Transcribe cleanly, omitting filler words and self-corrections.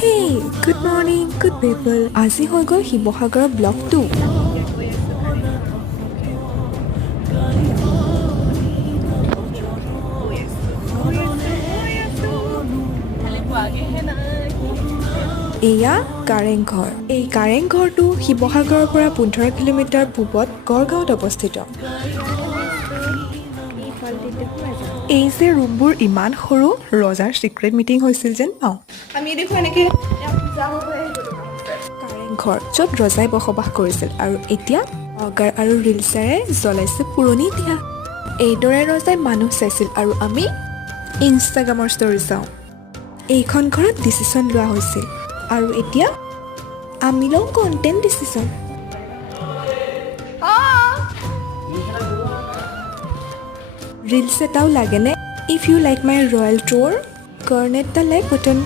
Hey, good morning, good people. আজি হৈ গ'ল শিৱসাগৰৰ ব্লগ 2। এয়া কাৰেংঘৰ। এই কাৰেংঘৰটো শিৱসাগৰৰ পৰা 15 কিলোমিটাৰ পূবত গড়গাঁৱত অৱস্থিত। এই যে ৰুমবোৰ ইমান সৰু, ৰজাৰ চিক্ৰেট মিটিং হৈছিল যেন পাওঁ। আমি দেখো এনেকে কাৰেংঘৰ য'ত ৰজাই বসবাস কৰিছিল আৰু এতিয়া অগাৰ আৰু ৰিলচাৰে জ্বলাইছে পুৰণি ইতিহাস। এইদৰে ৰজাই মানুহ চাইছিল আৰু আমি ইনষ্টাগ্ৰামৰ ষ্টৰি চাওঁ। এইখন ঘৰত ডিচিশ্যন লোৱা হৈছিল আৰু এতিয়া আমি লওঁ কণ্টেণ্ট ডিচিশ্যন। ৰিলছ এটাও লাগেনে? If you like my royal tour, cornet the like বুটন।